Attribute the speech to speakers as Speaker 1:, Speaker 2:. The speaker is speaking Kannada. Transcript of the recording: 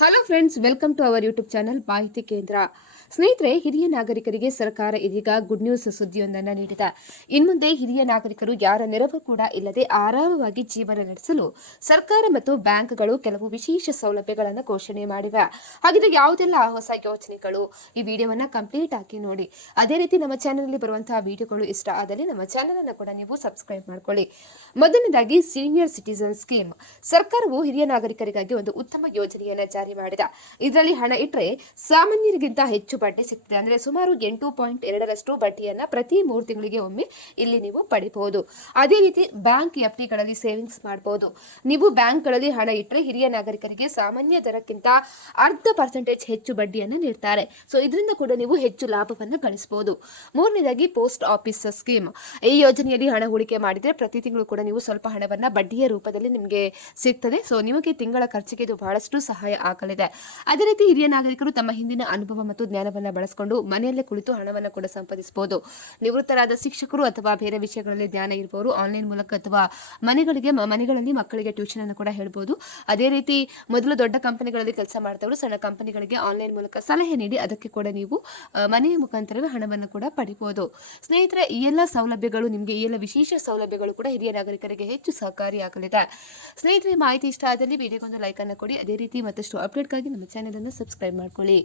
Speaker 1: Hello friends welcome to our YouTube channel ಮಾಹಿತಿ ಕೇಂದ್ರ ಸ್ನೇಹಿತರೆ, ಹಿರಿಯ ನಾಗರಿಕರಿಗೆ ಸರ್ಕಾರ ಇದೀಗ ಗುಡ್ ನ್ಯೂಸ್ ಸುದ್ದಿಯೊಂದನ್ನು ನೀಡಿದೆ. ಇನ್ಮುಂದೆ ಹಿರಿಯ ನಾಗರಿಕರು ಯಾರ ನೆರವು ಕೂಡ ಇಲ್ಲದೆ ಆರಾಮವಾಗಿ ಜೀವನ ನಡೆಸಲು ಸರ್ಕಾರ ಮತ್ತು ಬ್ಯಾಂಕ್ಗಳು ಕೆಲವು ವಿಶೇಷ ಸೌಲಭ್ಯಗಳನ್ನು ಘೋಷಣೆ ಮಾಡಿವೆ. ಹಾಗಿದ್ರೆ ಯಾವುದೆಲ್ಲ ಹೊಸ ಯೋಜನೆಗಳು? ಈ ವಿಡಿಯೋವನ್ನ ಕಂಪ್ಲೀಟ್ ಆಗಿ ನೋಡಿ. ಅದೇ ರೀತಿ ನಮ್ಮ ಚಾನಲ್ನಲ್ಲಿ ಬರುವಂತಹ ವಿಡಿಯೋಗಳು ಇಷ್ಟ ಆದಲ್ಲಿ ನಮ್ಮ ಚಾನಲ್ ಅನ್ನು ಕೂಡ ನೀವು ಸಬ್ಸ್ಕ್ರೈಬ್ ಮಾಡ್ಕೊಳ್ಳಿ. ಮೊದಲನೇದಾಗಿ ಸೀನಿಯರ್ ಸಿಟಿಸನ್ ಸ್ಕೀಮ್ ಸರ್ಕಾರವು ಹಿರಿಯ ನಾಗರಿಕರಿಗಾಗಿ ಒಂದು ಉತ್ತಮ ಯೋಜನೆಯನ್ನ ಜಾರಿ ಮಾಡಿದೆ. ಇದರಲ್ಲಿ ಹಣ ಇಟ್ಟರೆ ಸಾಮಾನ್ಯರಿಗಿಂತ ಹೆಚ್ಚು ಬಡ್ಡಿ ಸಿಗ್ತದೆ. ಅಂದ್ರೆ ಸುಮಾರು ಎಂಟು ಪಾಯಿಂಟ್ ಎರಡರಷ್ಟು ಬಡ್ಡಿಯನ್ನು ಪ್ರತಿ ಮೂರು ತಿಂಗಳಿಗೆ ಒಮ್ಮೆ ಇಲ್ಲಿ ನೀವು ಪಡಿಬಹುದು ಅದೇ ರೀತಿ ಬ್ಯಾಂಕ್ ಎಫ್ಡಿಗಳಲ್ಲಿ ಸೇವಿಂಗ್ಸ್ ಮಾಡಬಹುದು ನೀವು ಬ್ಯಾಂಕ್ಗಳಲ್ಲಿ ಹಣ ಇಟ್ಟರೆ ಹಿರಿಯ ನಾಗರಿಕರಿಗೆ ಸಾಮಾನ್ಯ ದರಕ್ಕಿಂತ ಅರ್ಧ ಪರ್ಸೆಂಟೇಜ್ ಹೆಚ್ಚು ಬಡ್ಡಿಯನ್ನು ನೀಡ್ತಾರೆ. ಸೊ, ಇದರಿಂದ ಕೂಡ ನೀವು ಹೆಚ್ಚು ಲಾಭವನ್ನು ಗಳಿಸಬಹುದು ಮೂರನೇದಾಗಿ ಪೋಸ್ಟ್ ಆಫೀಸ್ ಸ್ಕೀಮ್. ಈ ಯೋಜನೆಯಲ್ಲಿ ಹಣ ಹೂಡಿಕೆ ಮಾಡಿದರೆ ಪ್ರತಿ ತಿಂಗಳು ಕೂಡ ನೀವು ಸ್ವಲ್ಪ ಹಣವನ್ನು ಬಡ್ಡಿಯ ರೂಪದಲ್ಲಿ ನಿಮಗೆ ಸಿಗ್ತದೆ. ಸೊ, ನಿಮಗೆ ತಿಂಗಳ ಖರ್ಚಿಗೆ ಇದು ಬಹಳಷ್ಟು ಸಹಾಯ ಆಗಲಿದೆ ಅದೇ ರೀತಿ ಹಿರಿಯ ನಾಗರಿಕರು ತಮ್ಮ ಹಿಂದಿನ ಅನುಭವ ಮತ್ತು ಜ್ಞಾನವನ್ನು ಬಳಸಿಕೊಂಡು ಮನೆಯಲ್ಲೇ ಕುಳಿತು ಹಣವನ್ನು ಕೂಡ ಸಂಪಾದಿಸಬಹುದು. ನಿವೃತ್ತರಾದ ಶಿಕ್ಷಕರು ಅಥವಾ ಬೇರೆ ವಿಷಯಗಳಲ್ಲಿ ಜ್ಞಾನ ಇರುವವರು ಆನ್ಲೈನ್ ಮೂಲಕ ಅಥವಾ ಮನೆಗಳಿಗೆ ಮನೆಗಳಲ್ಲಿ ಮಕ್ಕಳಿಗೆ ಟ್ಯೂಷನ್ ಅನ್ನು ಕೂಡ ಹೇಳ್ಬೋದು. ಅದೇ ರೀತಿ ಮೊದಲು ದೊಡ್ಡ ಕಂಪನಿಗಳಲ್ಲಿ ಕೆಲಸ ಮಾಡ್ತವರು, ಸಣ್ಣ ಕಂಪನಿಗಳಿಗೆ ಆನ್ಲೈನ್ ಮೂಲಕ ಸಲಹೆ ನೀಡಿ ಅದಕ್ಕೆ ಕೂಡ ನೀವು ಮನೆಯ ಮುಖಾಂತರವೇ ಹಣವನ್ನು ಕೂಡ ಪಡಿಬಹುದು ಸ್ನೇಹಿತರೆ, ಈ ಎಲ್ಲ ಸೌಲಭ್ಯಗಳು ನಿಮಗೆ, ಈ ಎಲ್ಲ ವಿಶೇಷ ಸೌಲಭ್ಯಗಳು ಕೂಡ ಹಿರಿಯ ನಾಗರಿಕರಿಗೆ ಹೆಚ್ಚು ಸಹಕಾರಿಯಾಗಲಿದೆ. ಸ್ನೇಹಿತರೆ ಮಾಹಿತಿ ಇಷ್ಟ ಆದಲ್ಲಿ ವಿಡಿಯೋಗೊಂದು ಲೈಕ್ ಅನ್ನು ಕೊಡಿ. ಅದೇ ರೀತಿ ಮತ್ತಷ್ಟು ಅಪ್ಡೇಟ್ಗಾಗಿ ನಮ್ಮ ಚಾನೆಲ್ ಅನ್ನು ಸಬ್ಸ್ಕ್ರೈಬ್ ಮಾಡ್ಕೊಳ್ಳಿ.